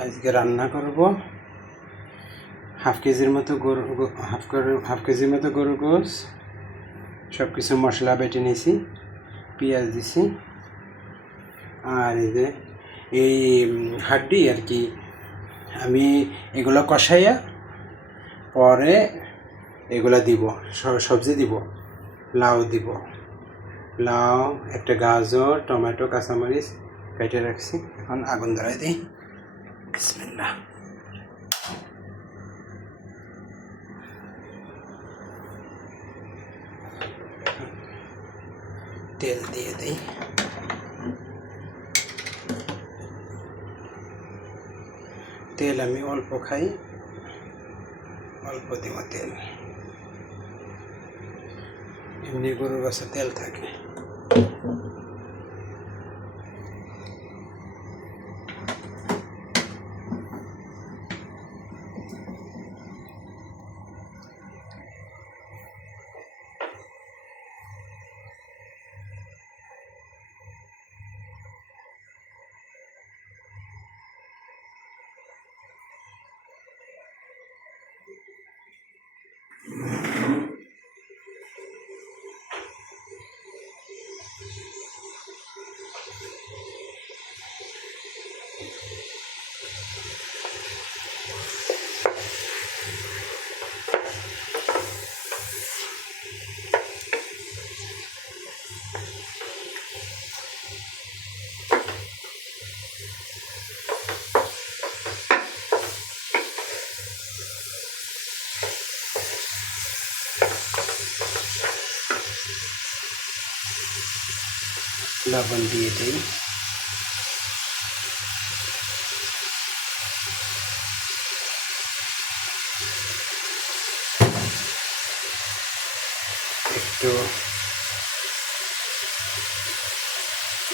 আজকে রান্না করব। হাফ কেজির মতো গরু হাফ হাফ কেজির মতো গরু গোস সব কিছু মশলা বেটে নিয়েছি পেঁয়াজ দিছি। আর এই যে, এই হাড্ডি আর কি, আমি এগুলো কষাইয়া পরে এগুলো দিব সবজি দিব, লাউ দিব। লাউ, একটা গাজর, টমেটো, কাঁচামরিচ কেটে রাখছি। এখন আগুন ধরাই দিই। বিসমিল্লাহ তেল দিয়ে দিই তেল আমি অল্প খাই অল্প দিব তেল এমনি গরুর গাছে তেল থাকে লবণ দিয়ে দিই। একটু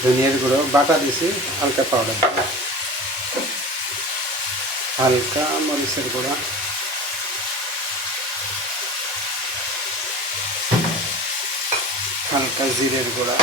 ধনিয়ার গুঁড়ো, বাটা দিছি, হালকা পাউডার হালকা মরিচের গুঁড়া। হালকা জিরের গুঁড়া।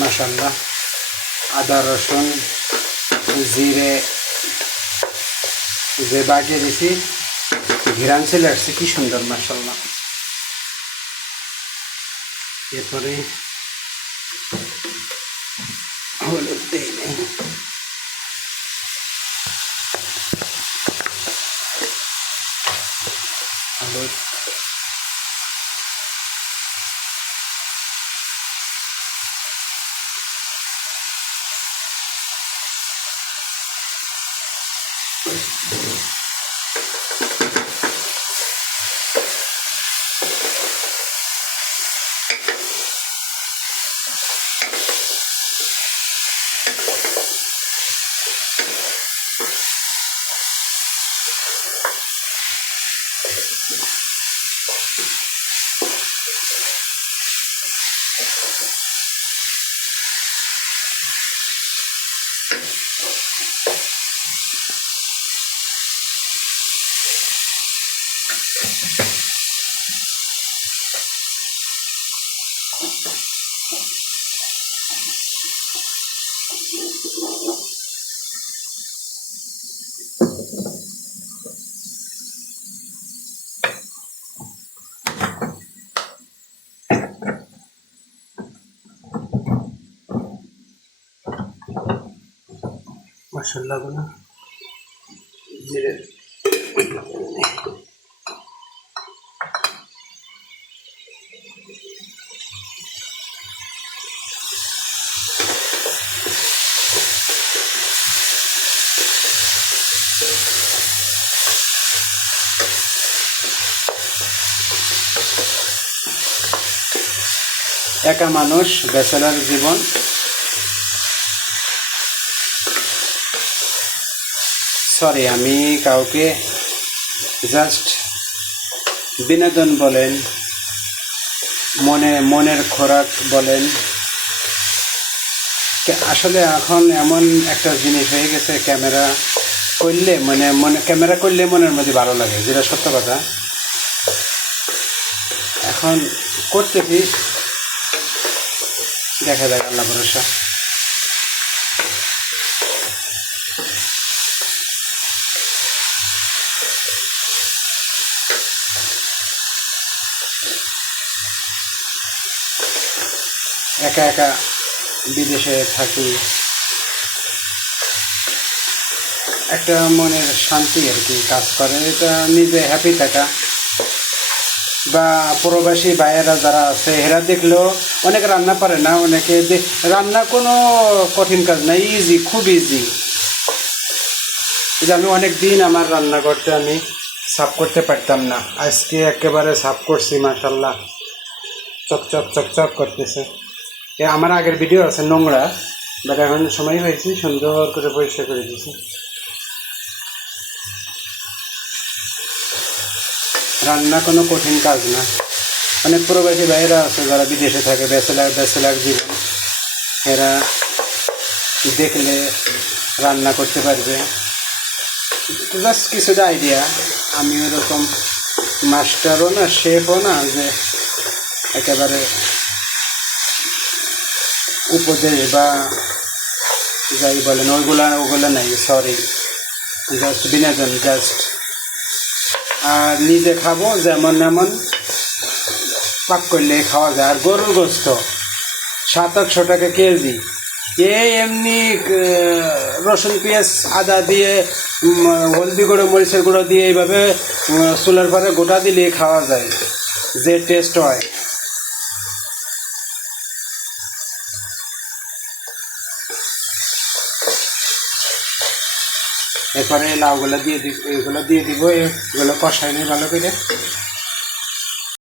মাসাল্লাহ আদা রসুন জিরে যে বাটিয়ে দিছি ঘিরান চলে আসছে কি সুন্দর মাসাল্লাহ এরপরে হলুদ দেই নেই। হলুদ। Thank you. মশলাগুলো একা মানুষ ব্যাচেলার জীবন সরি আমি কাউকে জাস্ট বিনোদন বলেন, মনে, মনের খোরাক বলেন। আসলে এখন এমন একটা জিনিস হয়ে গেছে, ক্যামেরা করলে মানে মনে, ক্যামেরা করলে মনের মধ্যে ভালো লাগে, যেটা সত্য কথা। এখন করতেছি। দেখা যাক, আল্লাহ ভরসা। একা একা বিদেশে থাকি। একটা মনের শান্তি আর কি কাজ করে, এটা নিজে হ্যাপি থাকা। বা প্রবাসী ভাইয়েরা যারা আছে, এরা দেখলেও অনেক রান্না পারে না, অনেকে রান্না কোনো কঠিন কাজ না ইজি খুব ইজি যে আমি অনেক দিন আমার রান্নাঘরটা আমি সাফ করতে পারতাম না। আজকে একেবারে সাফ করছি মাসাল্লাহ চকচক চকচক করতেছে। এ, আমার আগের ভিডিও আছে নোংরা বাট এখন সময় হয়েছে, সুন্দর করে পরিষ্কার করে দিয়েছি রান্না কোনো কঠিন কাজ না। অনেক প্রবাসী ভাইয়েরা আছে যারা বিদেশে থাকে, ব্যাচেলার ব্যাচেলার জীবন। এরা দেখলে রান্না করতে পারবে। জাস্ট কিছুটা আইডিয়া আমি ওরকম মাস্টারও না শেফও না, যে একেবারে উপদেশ বা যাই বলেন, ওইগুলা, ওগুলো নাই সরি জাস্ট বিনোদন, জাস্ট। আর নিজে খাব, যেমন এমন পাক করলে খাওয়া যায়। আর গরুর গোস্ত, সাত আটশো টাকা কেজি। এই এমনি রসুন, পেঁয়াজ, আদা দিয়ে হলদি গুঁড়ো, মরিচের গুঁড়ো দিয়ে এইভাবে চুলার পরে গোটা দিলে খাওয়া যায়, যে টেস্ট হয়। এরপরে লাউগুলো দিয়ে দিব এগুলো দিয়ে দিব, এগুলো কষাই নিই ভালো করে।